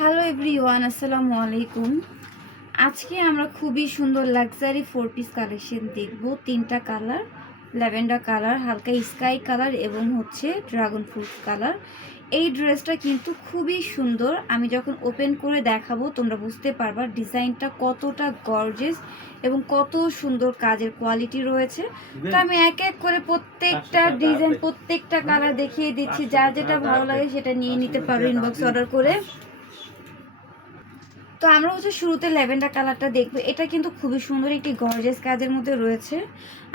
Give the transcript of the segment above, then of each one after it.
Hello everyone আসসালামু আলাইকুম আজকে আমরা খুবই সুন্দর লাক্সারি ফোর পিস কালেকশন দেখব। তিনটা কালার ল্যাভেন্ডার কালার হালকা স্কাই কালার এবং হচ্ছে ড্রাগন ফ্রুট কালার এই ড্রেসটা কিন্তু খুবই সুন্দর। আমি যখন ওপেন করে দেখাবো তোমরা বুঝতে পারবা ডিজাইনটা কতটা গর্জেস এবং কত সুন্দর কাজের কোয়ালিটি রয়েছে। তো আমি এক এক করে প্রত্যেকটা ডিজাইন প্রত্যেকটা কালার দেখিয়ে দিচ্ছি। যার যেটা ভালো লাগে সেটা নিয়ে নিতে পারো ইনবক্স অর্ডার করে। তো আমরা হচ্ছে শুরুতে ল্যাভেন্ডার কালারটা দেখব। এটা কিন্তু খুবই সুন্দর একটি গর্জেস কাজের মধ্যে রয়েছে।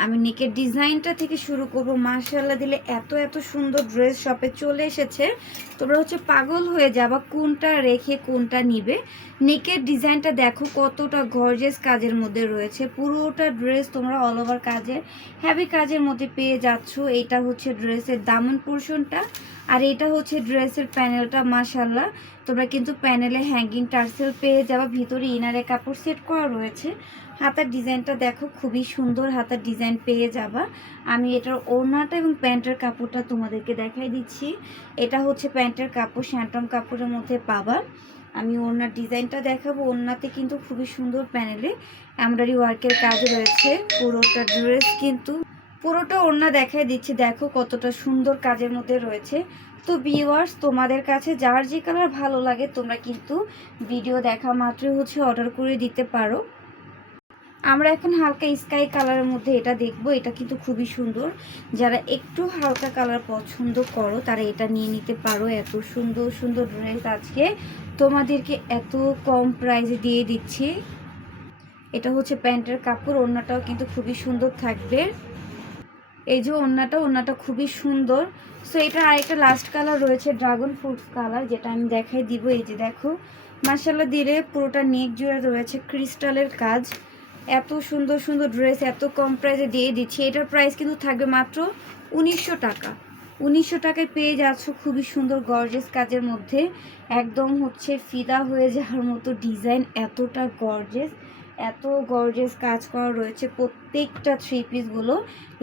আমি নেকের ডিজাইনটা থেকে শুরু করব। মার্শাল্লাহ দিলে এত এত সুন্দর ড্রেস শপে চলে এসেছে। তোমরা হচ্ছে পাগল হয়ে যাবা কোনটা রেখে, কোনটা নিবে। নেকের ডিজাইনটা দেখো কতটা গর্জেস কাজের মধ্যে রয়েছে। পুরোটা ড্রেস তোমরা অল ওভার কাজের হ্যাভি কাজের মধ্যে পেয়ে যাচ্ছ। এটা হচ্ছে ড্রেসের দামন পোর্শনটা আর এটা হচ্ছে ড্রেসের প্যানেলটা মাশাল্লাহ তোমরা কিন্তু প্যানেলে হ্যাঙ্গিং টার্সেল পেয়ে যাবা। ভিতরে ইনারে কাপড় সেট করা রয়েছে। হাতার ডিজাইনটা দেখো, খুবই সুন্দর হাতার ডিজাইন পেয়ে যাবা। আমি এটার ওড়নাটা এবং প্যান্টের কাপড়টা তোমাদেরকে দেখাই দিচ্ছি। এটা হচ্ছে প্যান্টের কাপড় স্যান্টম কাপড়ের মধ্যে পাবা। আমি ওড়নার ডিজাইনটা দেখাবো। ওড়নাতে কিন্তু খুবই সুন্দর প্যানেলে এমব্রয়ডারি ওয়ার্কের কাজ রয়েছে। পুরোটা ড্রেস কিন্তু পুরোটা ওড়না দেখাই দিচ্ছি। দেখো কতটা সুন্দর কাজের মধ্যে রয়েছে। তো ভিউয়ার্স তোমাদের কাছে যার যে কালার ভালো লাগে, তোমরা কিন্তু ভিডিও দেখা মাত্রই হচ্ছে অর্ডার করে দিতে পারো। আমরা এখন হালকা স্কাই কালারের মধ্যে এটা দেখব। এটা কিন্তু খুবই সুন্দর। যারা একটু হালকা কালার পছন্দ করো, তারা এটা নিয়ে নিতে পারো। এত সুন্দর সুন্দর ড্রেস আজকে। তোমাদেরকে এত কম প্রাইসে দিয়ে দিচ্ছি। এটা হচ্ছে প্যান্টের কাপড়, ওড়নাটাও কিন্তু খুবই সুন্দর থাকবে। এই যে ওড়নাটা ওড়নাটা খুবই সুন্দর। সো এটা আরেকটা লাস্ট কালার রয়েছে ড্রাগন ফ্রুটস কালার যেটা আমি দেখাই দিব। এই যে দেখো মার্শাল্লাহ দিলে পুরোটা নেক জুড়ে রয়েছে, ক্রিস্টালের কাজ। এত সুন্দর সুন্দর ড্রেস এত কম প্রাইসে দিয়ে দিচ্ছি। এটার প্রাইস কিন্তু থাকবে মাত্র উনিশশো টাকা। উনিশশো টাকায় পেয়ে যাচ্ছ খুবই সুন্দর গর্জেস কাজের মধ্যে। একদম হচ্ছে ফিদা হয়ে যাওয়ার মতো ডিজাইন এতটা গর্জেস এত গর্জেস কাজ করা রয়েছে প্রত্যেকটা থ্রি পিসগুলো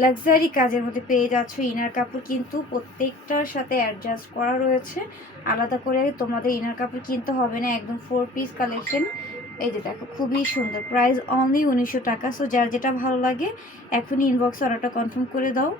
লাক্সারি কাজের মধ্যে পেয়ে যাচ্ছ ইনার কাপড় কিন্তু প্রত্যেকটার সাথে অ্যাডজাস্ট করা রয়েছে। আলাদা করে তোমাদের ইনার কাপড় কিনতে হবে না, একদম ফোর পিস কালেকশন এই যে দেখো, খুবই সুন্দর। প্রাইস অনলি উনিশশো টাকা। সো যার যেটা ভালো লাগে, এখনই ইনবক্সে অর্ডারটা কনফার্ম করে দাও।